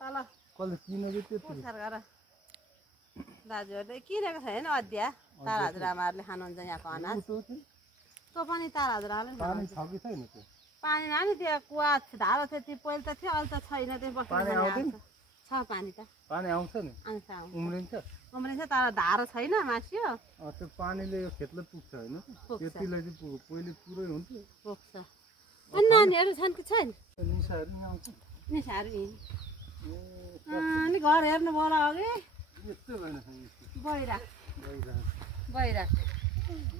तल कसले किनेको त्यो पुछार गर दाजुहरूले किनेको छैन अद्या तारा हजुरआमाहरूले खानुहुन्छ यहाँको अनाज त्यो पनि तारा हजुरआमाले पानी छ कि छैन त्यो पानी नानी त्यो कुवा धारा त्यति पहिला त थियो अहिले त छैन त्यो बस्नु छ पानी त पानी आउँछ नि आउँछ उम्रिन्छ उम्रिन्छ तर धारा छैन मासियो त्यो पानीले यो खेतलाई पुग्छ होइन त्यतिलाई चाहिँ पहिले पुरै हुन्थ्यो पुग्छ अनि नानीहरू छन् कि छैन निसाहरू नि आउँछ निसाहरू अनि घर हेर्नु बोला अघि यस्तो भएन बैराग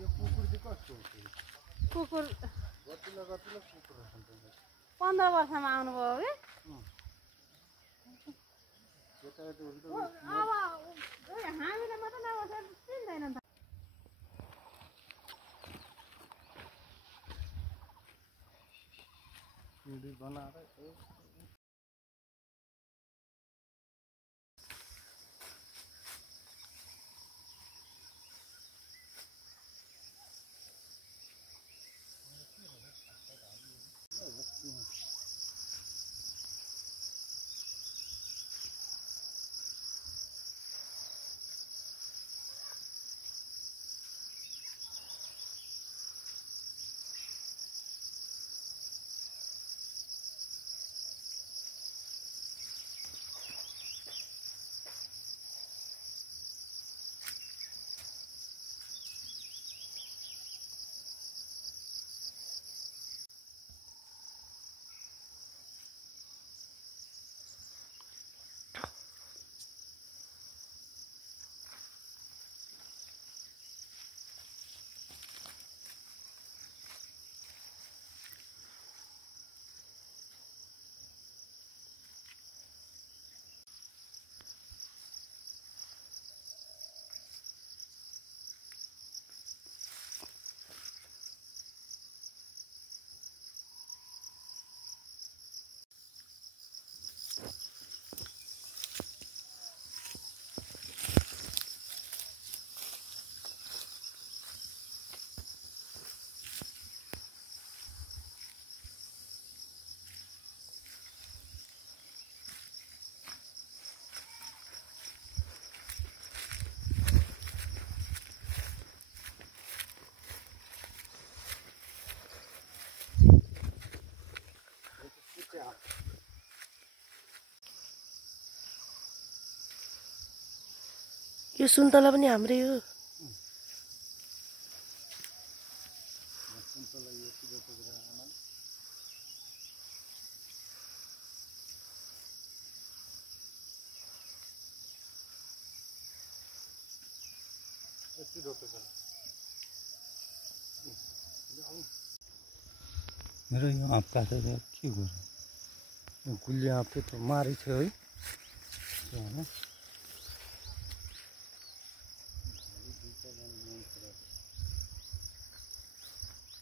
यो कुकुर चाहिँ कस्तो कुकुर कतिला कुकुर 15 वर्षमा आउनुभयो कि हामीले मात्रै नबसेर चिन्दैन त बनाएर यो सुन्तला पनि हाम्रै हो मेरो यो आँप काटेर के गर्नु गुलियो आँपले त मारेको थियो है होइन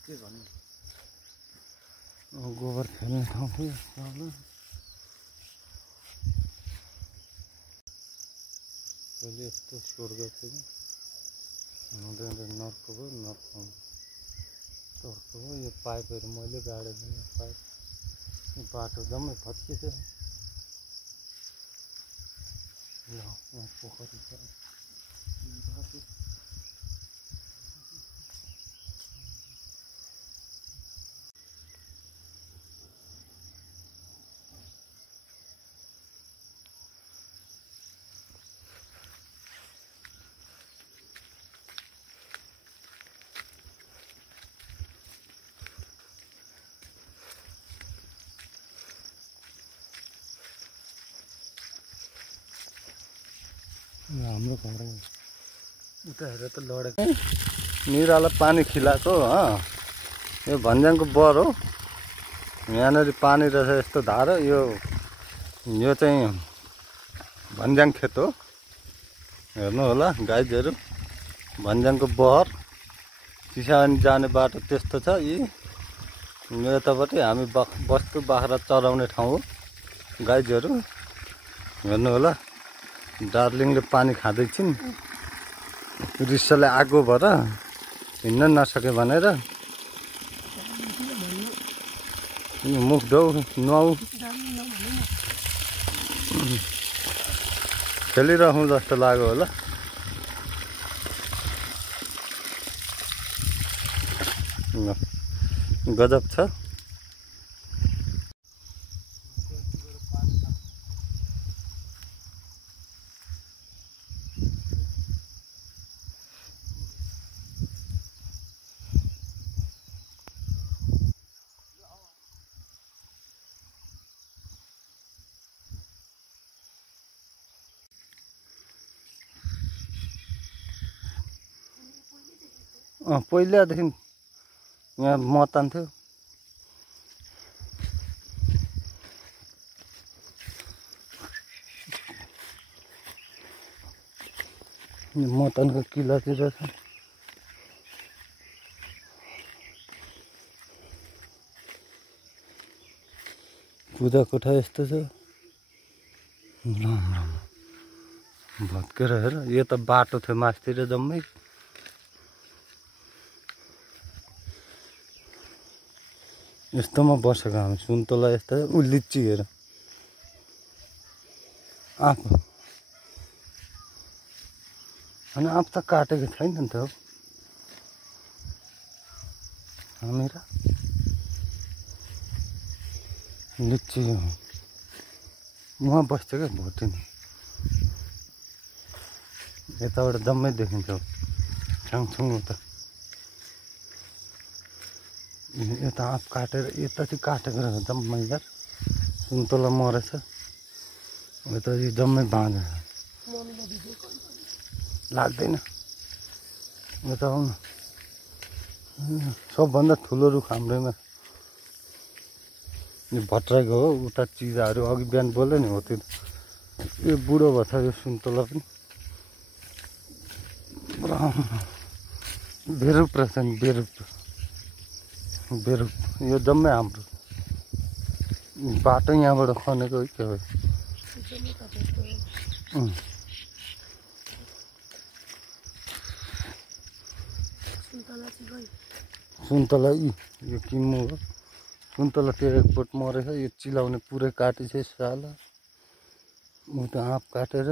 के भन्नु गोबर खेल्ने ठाउँ थियो पहिले यस्तो स्वर्ग थियो हुँदै हुँदै नर्क भयो नर्क तर्क भयो यो पाइपहरू मैले गाडेको पाइप बाटो जम्मै भत्किएको छ ल यहाँ पोखरी छ बाटो हाम्रो घर उता हेरेर त लडेको निरालाई पानी खिलाएको यो भन्ज्याङको बर हो यहाँनिर पानी रहेछ यस्तो धारा यो चाहिँ भन्ज्याङ खेत हो हेर्नु होला गाईहरू भन्ज्याङको बहर चिसानी जाने बाटो त्यस्तो छ यी यतापट्टि हामी वस्तु बाख्रा चराउने ठाउँ हो गाईहरू हेर्नु होला डार्लिङले पानी खाँदैछिन् रिसले आगो भएर हिँड्न नसके भनेर मुख धो नुहाउ खेलिरहँ जस्तो लाग्यो होला। गजब छ। पहिलादेखि यहाँ मतन थियो। मतनको किल्लातिर छ। पूजा कोठा यस्तो छ। भत्केर हेर, यो त बाटो थियो मासतिर जम्मै। यस्तोमा बसेको हामी सुन्तला यस्तो। उ लिच्ची हेर आँप। अनि आँप त काटेको छैन नि त हामी र लिच्ची उहाँ बस्छ क्या भोटिनी। यताबाट जम्मै देखिन्छ छाङछुङ उता। यता आँप काटेर यता चाहिँ काटेको रहेछ जम्मै यार। सुन्तला मरेछ। यता यो जम्मै बाँझो लाग्दैन। यता आउन। सबभन्दा ठुलो रुख हाम्रैमा यो भट्राईको हो। उता चिजाहरू अघि बिहान बोल्यो नि हो त्यो। यो बुढो भएछ यो सुन्तला पनि। बेरुप रहेछ नि बेरुप। यो जम्मै हाम्रो बाटो यहाँबाट खनेको हो के हो। सुन्तला यो किन्नु हो। सुन्तला त्यो एकपट मरेछ। यो चिलाउने पुरै काटिछ साला। उ त आँप काटेर